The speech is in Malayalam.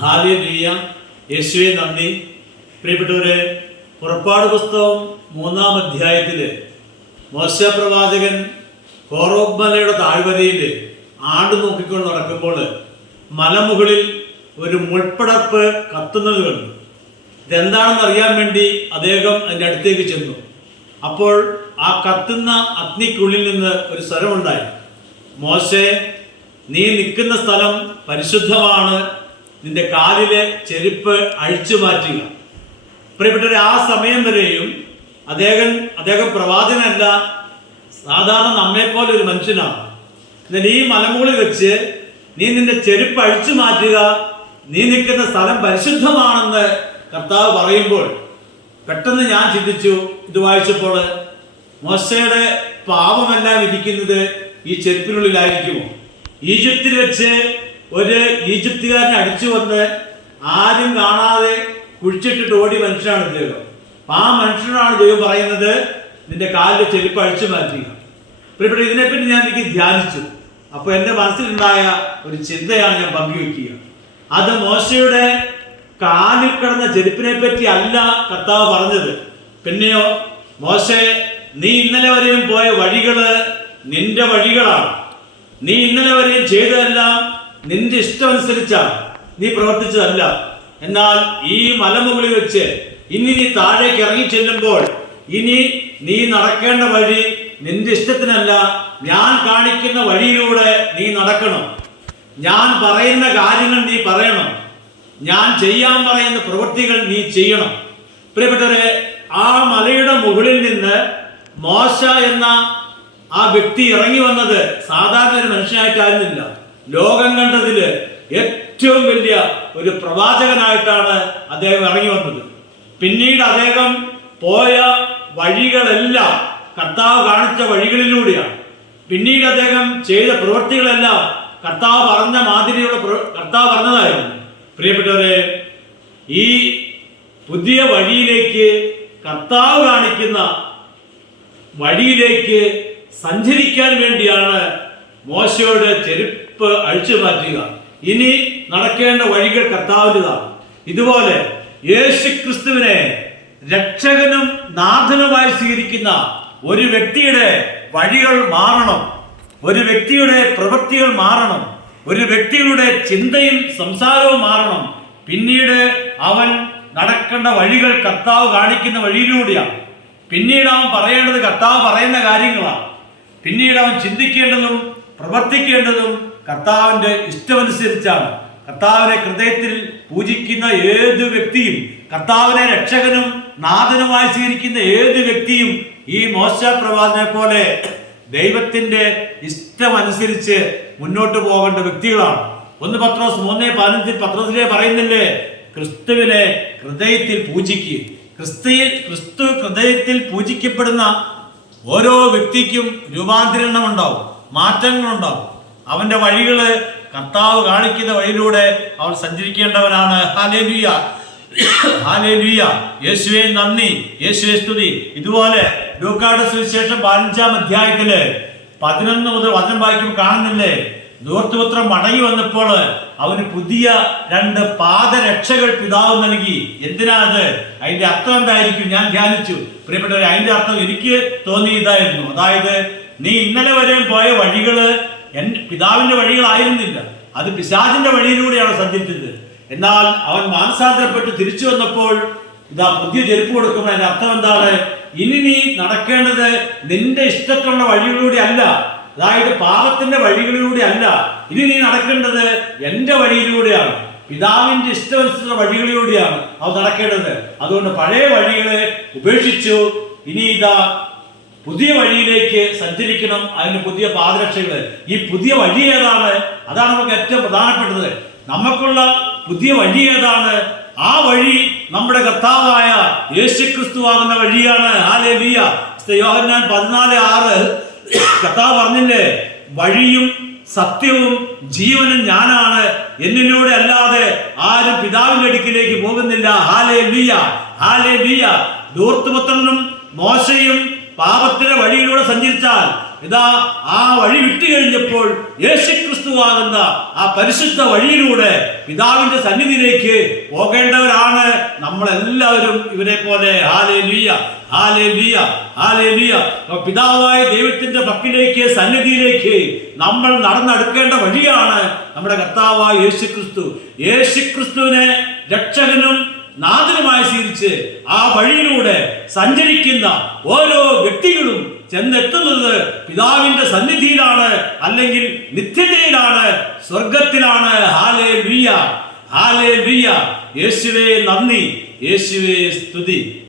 ഹല്ലേലൂയ. യേശുവേ നന്ദി. പ്രിയപ്പെട്ടവരെ, പുറപ്പാട് പുസ്തകം 3-ാം അധ്യായത്തിൽ മോശെ പ്രവാചകൻ ഹോറേബ് മലയുടെ താഴ്വരയിൽ ആണ്ട് നോക്കിക്കൊണ്ട് നടക്കുമ്പോൾ മലമുകളിൽ ഒരു മുൾപ്പടർപ്പ് കത്തുന്നത് കണ്ടു. ഇതെന്താണെന്ന് അറിയാൻ വേണ്ടി അദ്ദേഹം അതിൻ്റെ അടുത്തേക്ക് ചെന്നു. അപ്പോൾ ആ കത്തുന്ന അഗ്നിക്കുള്ളിൽ നിന്ന് ഒരു സ്വരമുണ്ടായി, മോശെ, നീ നിൽക്കുന്ന സ്ഥലം പരിശുദ്ധമാണ്, നിന്റെ കാലിലെ ചെരുപ്പ് അഴിച്ചു മാറ്റുക. പ്രിയപ്പെട്ടവരെ, ആ സമയം വരെയും അദ്ദേഹം പ്രവാചകനല്ല, സാധാരണ നമ്മെപ്പോലെ ഒരു മനുഷ്യനാണ്. എന്നാൽ ഈ മലമുകളിൽ വെച്ച് നീ നിന്റെ ചെരുപ്പ് അഴിച്ചു മാറ്റുക, നീ നിൽക്കുന്ന സ്ഥലം പരിശുദ്ധമാണെന്ന് കർത്താവ് പറയുമ്പോൾ പെട്ടെന്ന് ഞാൻ ചിന്തിച്ചു, ഇത് വായിച്ചപ്പോൾ മോശയുടെ പാപമെല്ലാം ഇരിക്കുന്നത് ഈ ചെരുപ്പിനുള്ളിലായിരിക്കുമോ? ഈജിപ്തിൽ വെച്ച് ഒരു ഈജിപ്തുകാരനെ അടിച്ചു വന്ന് ആരും കാണാതെ കുഴിച്ചിട്ടിട്ട് ഓടി മനുഷ്യനാണ് ദൈവം. ആ മനുഷ്യനാണ് ദൈവം പറയുന്നത്, നിന്റെ കാലിലെ ചെരുപ്പ് അഴിച്ചു മാറ്റുക. പ്രിയപ്പെട്ട, ഇതിനെപ്പറ്റി ഞാൻ എനിക്ക് ധ്യാനിച്ചു. അപ്പോൾ എൻ്റെ മനസ്സിലുണ്ടായ ഒരു ചിന്തയാണ് ഞാൻ പങ്കുവെക്കുക. അത് മോശയുടെ കാലിൽ കിടന്ന ചെരുപ്പിനെ പറ്റി അല്ല കർത്താവ് പറഞ്ഞത്. പിന്നെയോ, മോശെ, നീ ഇന്നലെ വരെയും പോയ വഴികള് നിന്റെ വഴികളാണ്, നീ ഇന്നലെ വരെയും ചെയ്തതെല്ലാം നിന്റെ ഇഷ്ടമനുസരിച്ചാണ്, നീ പ്രവർത്തിച്ചതല്ല. എന്നാൽ ഈ മലമുകളിൽ വെച്ച് ഇനി നീ താഴേക്ക് ഇറങ്ങി ചെല്ലുമ്പോൾ ഇനി നീ നടക്കേണ്ട വഴി നിന്റെ ഇഷ്ടത്തിനല്ല, ഞാൻ കാണിക്കുന്ന വഴിയിലൂടെ നീ നടക്കണം. ഞാൻ പറയുന്ന കാര്യങ്ങൾ നീ പറയണം, ഞാൻ ചെയ്യാൻ പറയുന്ന പ്രവൃത്തികൾ നീ ചെയ്യണം. പ്രിയപ്പെട്ടവരെ, ആ മലയുടെ മുകളിൽ നിന്ന് മോശ എന്ന ആ വ്യക്തി ഇറങ്ങി വന്നത് സാധാരണ ഒരു മനുഷ്യനായിട്ടായിരുന്നില്ല. ലോകം കണ്ടതിൽ ഏറ്റവും വലിയ ഒരു പ്രവാചകനായിട്ടാണ് അദ്ദേഹം ഇറങ്ങി വന്നത്. പിന്നീട് അദ്ദേഹം പോയ വഴികളെല്ലാം കർത്താവ് കാണിച്ച വഴികളിലൂടെയാണ്. പിന്നീട് അദ്ദേഹം ചെയ്ത പ്രവൃത്തികളെല്ലാം കർത്താവ് പറഞ്ഞ മാതിരിയുള്ള കർത്താവ് പറഞ്ഞതായിരുന്നു. പ്രിയപ്പെട്ടവരെ, ഈ പുതിയ വഴിയിലേക്ക്, കർത്താവ് കാണിക്കുന്ന വഴിയിലേക്ക് സഞ്ചരിക്കാൻ വേണ്ടിയാണ് മോശയോട് ചെരുപ്പ് അഴിച്ചു മാറ്റുക. ഇനി നടക്കേണ്ട വഴികൾ കർത്താവിൻ്റെതാണ്. ഇതുപോലെ യേശുക്രിസ്തുവിനെ രക്ഷകനും നാഥനുമായി സ്വീകരിക്കുന്ന ഒരു വ്യക്തിയുടെ വഴികൾ മാറണം, ഒരു വ്യക്തിയുടെ പ്രവൃത്തികൾ മാറണം, ഒരു വ്യക്തിയുടെ ചിന്തയും സംസാരവും മാറണം. പിന്നീട് അവൻ നടക്കേണ്ട വഴികൾ കർത്താവ് കാണിക്കുന്ന വഴിയിലൂടെയാണ്. പിന്നീട് അവൻ പറയേണ്ടത് കർത്താവ് പറയുന്ന കാര്യങ്ങളാണ്. പിന്നീട് അവൻ ചിന്തിക്കേണ്ടതും പ്രവർത്തിക്കേണ്ടതും കർത്താവിൻ്റെ ഇഷ്ടമനുസരിച്ചാണ്. കർത്താവിനെ ഹൃദയത്തിൽ പൂജിക്കുന്ന ഏത് വ്യക്തിയും, കർത്താവിനെ രക്ഷകനും നാഥനുമായി സ്വീകരിക്കുന്ന ഏത് വ്യക്തിയും ഈ മോശെ പ്രവാചകനെ പോലെ ദൈവത്തിന്റെ ഇഷ്ടമനുസരിച്ച് മുന്നോട്ട് പോകേണ്ട വ്യക്തികളാണ്. 1 പത്രോസ് 3:15 പത്രോസിലെ പറയുന്നില്ലേ, ക്രിസ്തുവിനെ ഹൃദയത്തിൽ പൂജിക്കുക. ക്രിസ്തു ഹൃദയത്തിൽ പൂജിക്കപ്പെടുന്ന ഓരോ വ്യക്തിക്കും രൂപാന്തരണം ഉണ്ടാവും, മാറ്റങ്ങളുണ്ടാവും. അവന്റെ വഴികള് കർത്താവ് കാണിക്കുന്ന വഴിയിലൂടെ അവൻ സഞ്ചരിക്കേണ്ടവനാണ്. ഹല്ലേലൂയ, ഹല്ലേലൂയ. യേശുവേ നന്ദി, യേശുവേ സ്തുതി. ഇതുപോലെ ലൂക്കായുടെ സുവിശേഷം 15-ാം അധ്യായത്തില് 11 മുതൽ വചനം വായിക്കുമ്പോൾ കാണുന്നില്ലേ, ദൂർത്തുപുത്രൻ മടങ്ങി വന്നപ്പോൾ അവന് പുതിയ 2 പാദരക്ഷകൾ പിതാവ് നൽകി. എന്തിനാത്? അതിന്റെ അർത്ഥം എന്തായിരിക്കും? ഞാൻ ധ്യാനിച്ചു. പ്രിയപ്പെട്ടവരെ, അതിന്റെ അർത്ഥം എനിക്ക് തോന്നി ഇതായിരുന്നു. അതായത്, നീ ഇന്നലെ വരെയും പോയ വഴികള് പിതാവിന്റെ വഴികളായിരുന്നില്ല, അത് പിശാചിന്റെ വഴിയിലൂടെയാണ് സഞ്ചരിച്ചത്. എന്നാൽ അവൻ മാനസാന്തരപ്പെട്ട് തിരിച്ചു വന്നപ്പോൾ ഇതാ പുതിയ ചെരുപ്പ് കൊടുക്കുമ്പോൾ അതിന്റെ അർത്ഥം എന്താണ്? ഇനി നീ നടക്കേണ്ടത് നിന്റെ ഇഷ്ടത്തിലുള്ള വഴികളിലൂടെ അല്ല, അതായത് പാപത്തിന്റെ വഴികളിലൂടെ അല്ല, ഇനി നീ നടക്കേണ്ടത് എന്റെ വഴിയിലൂടെയാണ്, പിതാവിന്റെ ഇഷ്ടമനുസരിച്ചുള്ള വഴികളിലൂടെയാണ് അവ നടക്കേണ്ടത്. അതുകൊണ്ട് പഴയ വഴികളെ ഉപേക്ഷിച്ചു, ഇനി ഇതാ പുതിയ വഴിയിലേക്ക് സഞ്ചരിക്കണം. അതിന് പുതിയ പാദരക്ഷകള്. ഈ പുതിയ വഴി ഏതാണ്? അതാണ് നമുക്ക് ഏറ്റവും പ്രധാനപ്പെട്ടത്. നമുക്കുള്ള പുതിയ വഴി ഏതാണ്? ആ വഴി നമ്മുടെ കർത്താവായ യേശുക്രിസ്തുവാകുന്ന വഴിയാണ്. ഹല്ലേലൂയ. യോഹന്നാൻ 14:6 കർത്താവ് പറഞ്ഞില്ലേ, വഴിയും സത്യവും ജീവനും ഞാനാണ്, എന്നിലൂടെ അല്ലാതെ ആരും പിതാവിന്റെ അടുക്കിലേക്ക് പോകുന്നില്ല. Hallelujah, hallelujah. ദൂർത്തുപുത്രനും മോശയും പാപത്തിന്റെ വഴിയിലൂടെ സഞ്ചരിച്ചാൽ ഇതാ ആ വഴി വിട്ടുകഴിഞ്ഞപ്പോൾ യേശുക്രിസ്തുവാകുന്ന ആ പരിശുദ്ധ വഴിയിലൂടെ പിതാവിന്റെ സന്നിധിയിലേക്ക് പോകേണ്ടവരാണ് നമ്മളെല്ലാവരും. ഇവരെ പോലെ ഹല്ലേലൂയ, ഹല്ലേലൂയ, ഹല്ലേലൂയ. പിതാവായ ദൈവത്തിന്റെ പക്കലേക്ക്, സന്നിധിയിലേക്ക് നമ്മൾ നടന്നെടുക്കേണ്ട വഴിയാണ് നമ്മുടെ കർത്താവായ യേശുക്രിസ്തു. യേശുക്രിസ്തുവിനെ രക്ഷകനും നാഥനുമായി സ്വീകരിച്ച് ആ വഴിയിലൂടെ സഞ്ചരിക്കുന്ന ഓരോ വ്യക്തികളും ചെന്നെത്തുന്നത് പിതാവിന്റെ സന്നിധിയിലാണ്, അല്ലെങ്കിൽ നിത്യതയിലാണ്, സ്വർഗത്തിലാണ്. ഹല്ലേലൂയ, ഹല്ലേലൂയ. യേശുവേ നന്ദി, യേശുവേ സ്തുതി.